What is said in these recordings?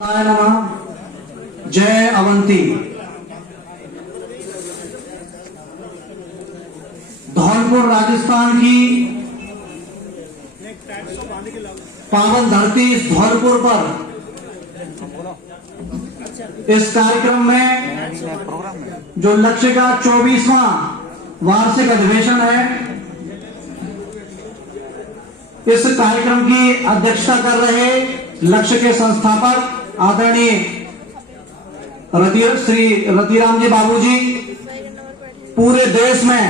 नमः। जय अवंती। धौलपुर राजस्थान की पावन धरती इस धौलपुर पर इस कार्यक्रम में जो लक्ष्य का 24वां वार्षिक अधिवेशन है, इस कार्यक्रम की अध्यक्षता कर रहे लक्ष्य के संस्थापक आदरणीय श्री रतिराम जी बाबूजी पूरे देश में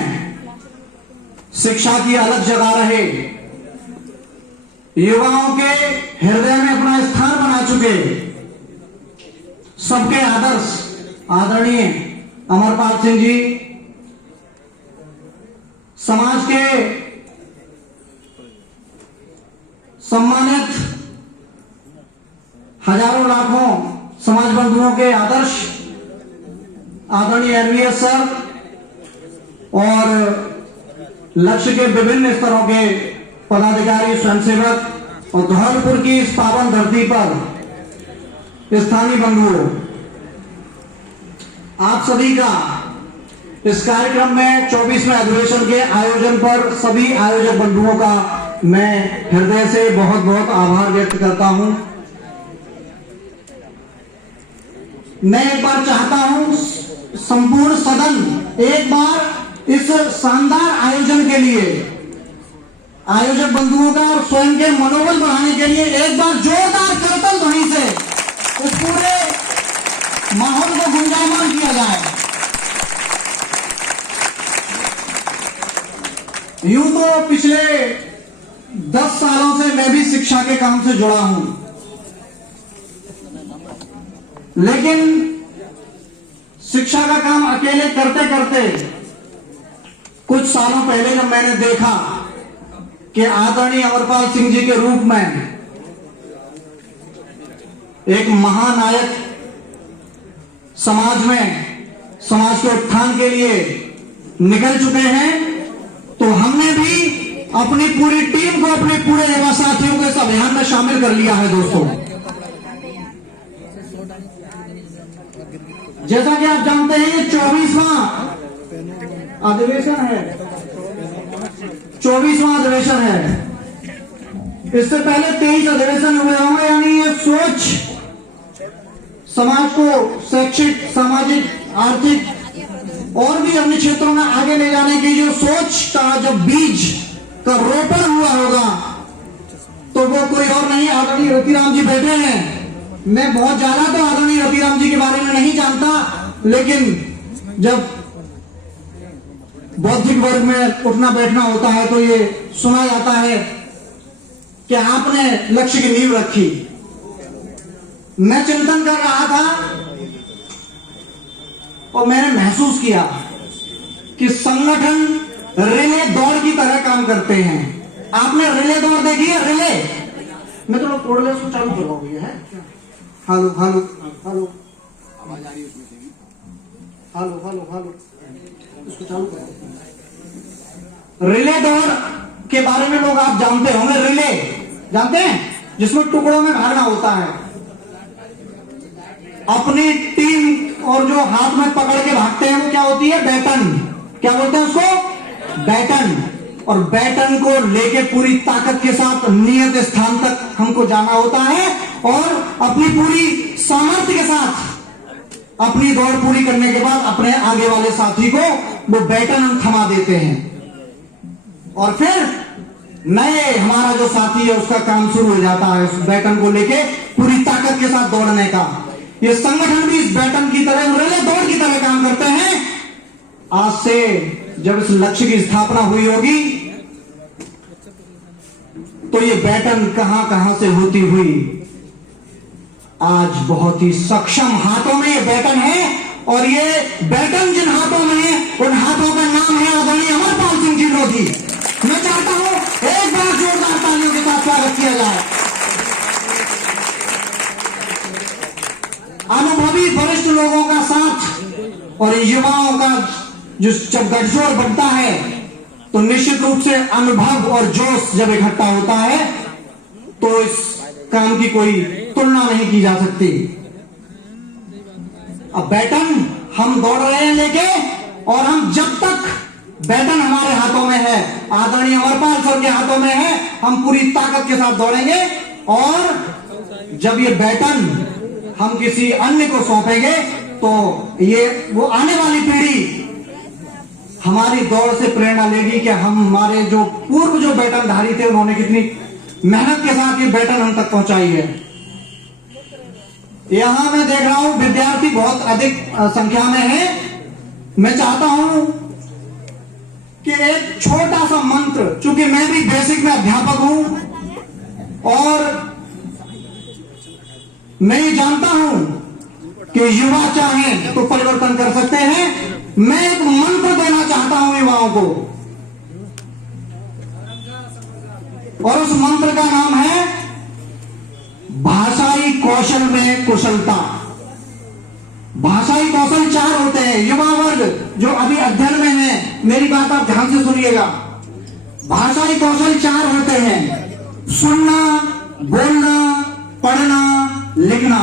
शिक्षा की अलग जगा रहे, युवाओं के हृदय में अपना स्थान बना चुके, सबके आदर्श आदरणीय अमरपाल सिंह जी समाज के सम्मानित हजारों लाखों समाज बंधुओं के आदर्श आदरणीय एनवीएस सर और लक्ष्य के विभिन्न स्तरों के पदाधिकारी स्वयंसेवक और धौलपुर की इस पावन धरती पर स्थानीय बंधुओं, आप सभी का इस कार्यक्रम में 24वें अधिवेशन के आयोजन पर सभी आयोजक बंधुओं का मैं हृदय से बहुत बहुत आभार व्यक्त करता हूं। मैं एक बार चाहता हूं संपूर्ण सदन एक बार इस शानदार आयोजन के लिए आयोजक बंधुओं का और स्वयं के मनोबल बढ़ाने के लिए एक बार जोरदार करतल ध्वनि से इस पूरे माहौल को गुंजायमान किया जाए। यूं तो पिछले 10 सालों से मैं भी शिक्षा के काम से जुड़ा हूं, लेकिन शिक्षा का काम अकेले करते करते कुछ सालों पहले जब मैंने देखा कि आदरणीय अमरपाल सिंह जी के रूप में एक महानायक समाज के उत्थान के लिए निकल चुके हैं, तो हमने भी अपनी पूरी टीम को, अपने पूरे युवा साथियों को इस अभियान में शामिल कर लिया है। दोस्तों, जैसा कि आप जानते हैं ये 24वां अधिवेशन है, 24वां अधिवेशन है। इससे पहले 23 अधिवेशन हुए होंगे, यानी ये सोच समाज को शैक्षिक, सामाजिक, आर्थिक और भी अन्य क्षेत्रों में आगे ले जाने की जो सोच का जब बीज का रोपण हुआ होगा, तो वो कोई और नहीं आदरणीय रतिराम जी बैठे हैं। मैं बहुत ज्यादा तो आदरणीय रतिराम जी के बारे में नहीं जानता, लेकिन जब बौद्धिक वर्ग में उठना बैठना होता है तो ये सुना जाता है कि आपने लक्ष्य की नींव रखी। मैं चिंतन कर रहा था और मैंने महसूस किया कि संगठन रिले दौड़ की तरह काम करते हैं। आपने रिले दौड़ देखी है? रिले मैं तो कोडले उसको चालू करवाऊंगी है। हेलो हेलो हेलो, आवाज आ रही है उसमें से? हेलो हेलो हेलो, उसको चालू करो। रिले दौड़ के बारे में लोग आप जानते होंगे। रिले जानते हैं, जिसमें टुकड़ों में भागना होता है। अपनी टीम और जो हाथ में पकड़ के भागते हैं वो क्या होती है? बैटन। क्या बोलते हैं उसको? बैटन। और बैटन को लेके पूरी ताकत के साथ नियत स्थान तक हमको जाना होता है और अपनी पूरी सामर्थ्य के साथ अपनी दौड़ पूरी करने के बाद अपने आगे वाले साथी को वो बैटन हम थमा देते हैं और फिर नए हमारा जो साथी है उसका काम शुरू हो जाता है उस बैटन को लेके पूरी ताकत के साथ दौड़ने का। ये संगठन भी इस बैटन की तरह, रिले दौड़ की तरह काम करते हैं। आज से जब इस लक्ष्य की स्थापना हुई होगी तो ये बैटन कहां कहां से होती हुई आज बहुत ही सक्षम हाथों में ये बैटन है, और ये बैटन जिन हाथों में है उन हाथों का नाम है आदरणीय अमरपाल सिंह जी लोधी। मैं चाहता हूं एक बार जोरदार तालियों के साथ स्वागत किया जाए। अनुभवी वरिष्ठ लोगों का साथ और युवाओं का जो जब गठजोड़ बनता है तो निश्चित रूप से अनुभव और जोश जब इकट्ठा होता है तो इस काम की कोई तुलना नहीं की जा सकती। अब बैटन हम दौड़ रहे हैं लेके, और हम जब तक बैटन हमारे हाथों में है, आदरणीय अमरपाल सर के हाथों में है, हम पूरी ताकत के साथ दौड़ेंगे। और जब ये बैटन हम किसी अन्य को सौंपेंगे तो ये वो आने वाली पीढ़ी हमारी दौड़ से प्रेरणा लेगी कि हम हमारे जो पूर्व जो बैटनधारी थे उन्होंने कितनी मेहनत के साथ ये बैटन हम तक पहुंचाई है। यहां मैं देख रहा हूं विद्यार्थी बहुत अधिक संख्या में है। मैं चाहता हूं कि एक छोटा सा मंत्र, चूंकि मैं भी बेसिक में अध्यापक हूं और मैं ये जानता हूं कि युवा चाहें तो परिवर्तन कर सकते हैं। मैं एक मंत्र देना चाहता हूं युवाओं को, और उस मंत्र का नाम है भाषाई कौशल में कुशलता। भाषाई कौशल 4 होते हैं। युवा वर्ग जो अभी अध्ययन में है, मेरी बात आप ध्यान से सुनिएगा। भाषाई कौशल 4 होते हैं: सुनना, बोलना, पढ़ना, लिखना।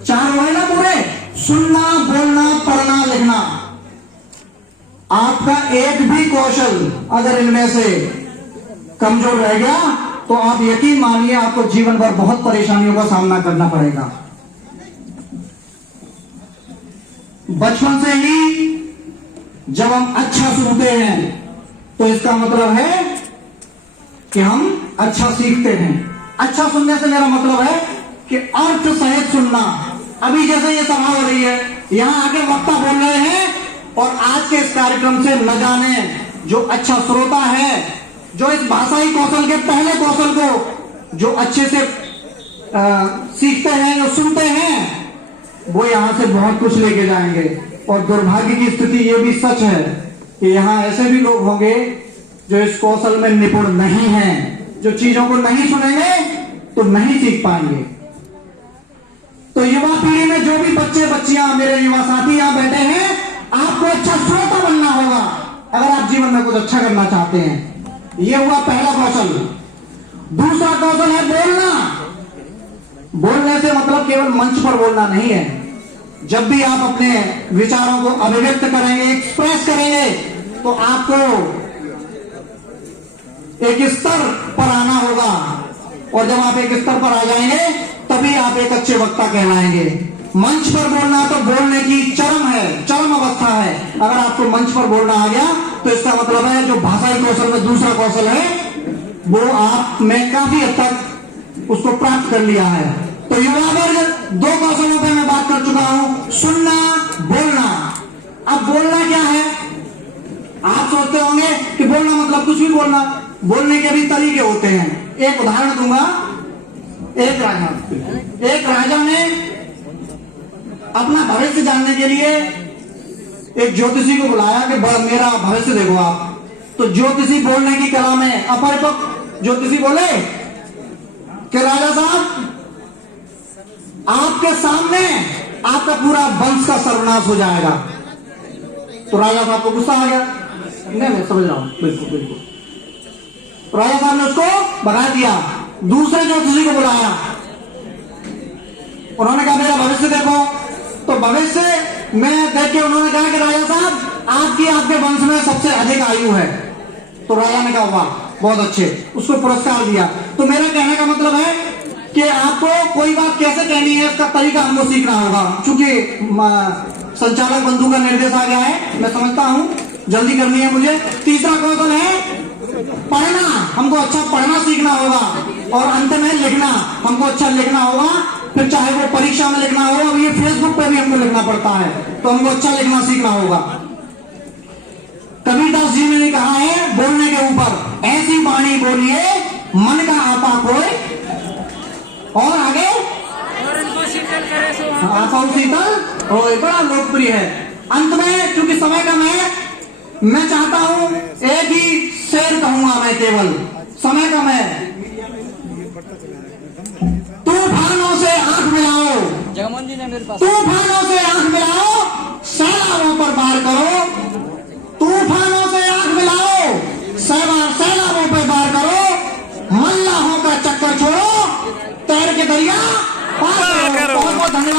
4 हुए ना पूरे? सुनना, बोलना, पढ़ना, लिखना। आपका एक भी कौशल अगर इनमें से कमजोर रह गया तो आप यकीन मानिए आपको जीवन भर बहुत परेशानियों का सामना करना पड़ेगा। बचपन से ही जब हम अच्छा सुनते हैं तो इसका मतलब है कि हम अच्छा सीखते हैं। अच्छा सुनने से मेरा मतलब है कि अर्थ सहित सुनना। अभी जैसे ये सभा हो रही है, यहां आके वक्ता बोल रहे हैं, और आज के इस कार्यक्रम से न जाने जो अच्छा श्रोता है, जो इस भाषाई कौशल के पहले कौशल को जो अच्छे से सीखते हैं, जो सुनते हैं, वो यहां से बहुत कुछ लेके जाएंगे। और दुर्भाग्य की स्थिति ये भी सच है कि यहां ऐसे भी लोग होंगे जो इस कौशल में निपुण नहीं हैं, जो चीजों को नहीं सुनेंगे तो नहीं सीख पाएंगे। तो युवा पीढ़ी में जो भी बच्चे बच्चियां, मेरे युवा साथी यहां बैठे हैं, आपको अच्छा श्रोता बनना होगा अगर आप जीवन में कुछ अच्छा करना चाहते हैं। यह हुआ पहला कौशल। दूसरा कौशल है बोलना। बोलने से मतलब केवल मंच पर बोलना नहीं है। जब भी आप अपने विचारों को अभिव्यक्त करेंगे, एक्सप्रेस करेंगे, तो आपको एक स्तर पर आना होगा, और जब आप एक स्तर पर आ जाएंगे तभी आप एक अच्छे वक्ता कहलाएंगे। मंच पर बोलना तो बोलने की चरम अवस्था है। अगर आपको मंच पर बोलना आ गया तो इसका मतलब है जो भाषाई कौशल में दूसरा कौशल है वो आप में काफी हद तक उसको प्राप्त कर लिया है। तो युवा वर्ग 2 कौशलों पे मैं बात कर चुका हूं, सुनना, बोलना। अब बोलना क्या है? आप सोचते होंगे कि बोलना मतलब कुछ भी बोलना। बोलने के भी तरीके होते हैं। एक उदाहरण दूंगा। एक राजा ने अपना भविष्य जानने के लिए एक ज्योतिषी को बुलाया कि मेरा भविष्य देखो आप। तो ज्योतिषी बोलने की कला में अपरिपक्व ज्योतिषी बोले कि राजा साहब, आपके सामने आपका पूरा वंश का सर्वनाश हो जाएगा। तो राजा साहब को गुस्सा आ गया। मैं समझ रहा हूं, बिल्कुल बिल्कुल। तो राजा साहब ने उसको भगा दिया। दूसरे ज्योतिषी को बुलाया, उन्होंने कहा मेरा भविष्य देखो। तो भविष्य में देख के उन्होंने कहा कि राजा साहब, आपके वंश में सबसे अधिक आयु है। तो राजा ने कहा वाह, बहुत अच्छे, उसको पुरस्कार दिया। तो मेरा कहने का मतलब है कि आपको कोई बात कैसे कहनी है इसका तरीका हमको सीखना होगा। चूंकि संचालक बंधु का निर्देश आ गया है, मैं समझता हूं, जल्दी करनी है मुझे। तीसरा कौशल है पढ़ना। हमको अच्छा पढ़ना सीखना होगा, और अंत में लिखना। हमको अच्छा लिखना होगा, फिर चाहे वो परीक्षा में लिखना हो, अब ये फेसबुक पे भी हमको लिखना पड़ता है, तो हमको अच्छा लिखना सीखना होगा। कबीरदास जी ने कहा है बोलने के ऊपर, ऐसी वाणी बोलिए मन का आपा कोई, और आगे आपा शीतल और बड़ा लोकप्रिय है। अंत में चूंकि समय कम है, मैं चाहता हूं एक ही शेर कहूंगा मैं, केवल समय कम है। तूफानों से आंख मिलाओ, तूफानों से आंख मिलाओ, सैलाबों पर वार करो। तूफानों से आंख मिलाओ, सैलाबों पर वार करो। मल्लाहों का चक्कर छोड़ो, तैर के दरिया बहुत बहुत धन्यवाद।